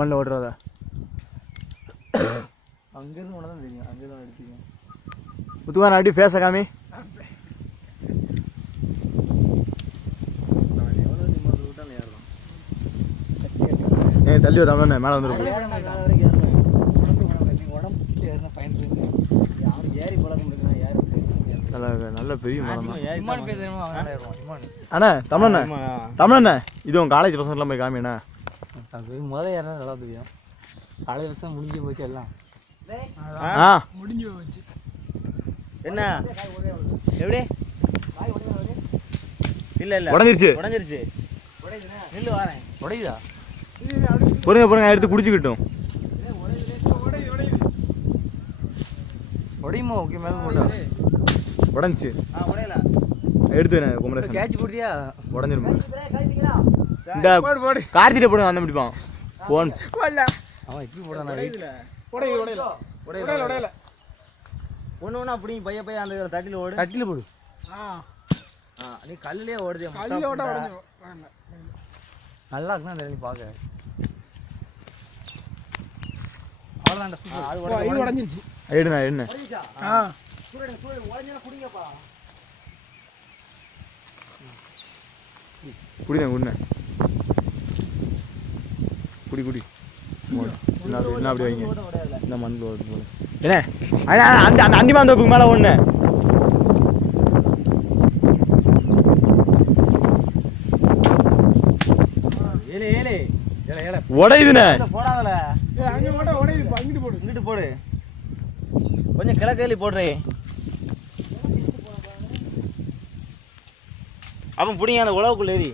ஒன்ல ஓடுறதா அங்கேருந்து ஒன்று தான் தெரியும், அங்கே தான் எடுத்தீங்க. முத்துக்கான அப்படி ஃபேஸை காமி. தள்ளி வந்தாங்க மேலே வந்துருக்கும். நல்ல பெரிய மரம் அண்ணா. தமிழண்ணே இது உங்க காலேஜ் பசங்கெல்லாம் போய் காமிண்ணா. முதல்ல ஏறினா நல்லா தெரியும். காலேஜ் பசங்க முடிஞ்சு போச்சு எல்லாம். முடிஞ்சு போச்சு. என்ன எப்படி இல்ல இல்ல உடஞ்சிருச்சு. நெல்லு வரேன். உடையுதா? பொறுங்க எடுத்து குடிச்சுக்கிட்டோம். உடையுமா? ஓகே மேல போட்டா உடஞ்சிச்சு. உடையல எடுத்து குமரேசன் கேட்ச் போட்டியா? உடஞ்சிரும். இந்த கார்த்திட்ட போடுங்க அந்த முடிப்பான் போன். அவன் இப்படி போடானா? உடையல ஒன்று ஒன்றா அப்படி பைய அந்த தட்டில் ஓடு. தட்டில் போடு. நீ கல்லே ஓடுது. நல்லா இருக்குன்னா அந்த நீ பார்க்க. அவ்வளோதான் உடஞ்சிருச்சு. எடுண்ணா குடிண்ணா குடி என்ன அப்படி வைங்க. இந்த மண்ணில் ஓடு போல என்ன அந்த அந்த அந்திமாந்தோப்புக்கு மேலே ஒன்று உடையுதுண்ணே. போடாதல இங்கிட்டு போடு. கொஞ்சம் கிழக்கேலி போடுறே. அப்போ பிடிங்க அந்த உழவுக்குள்ள ஏறி.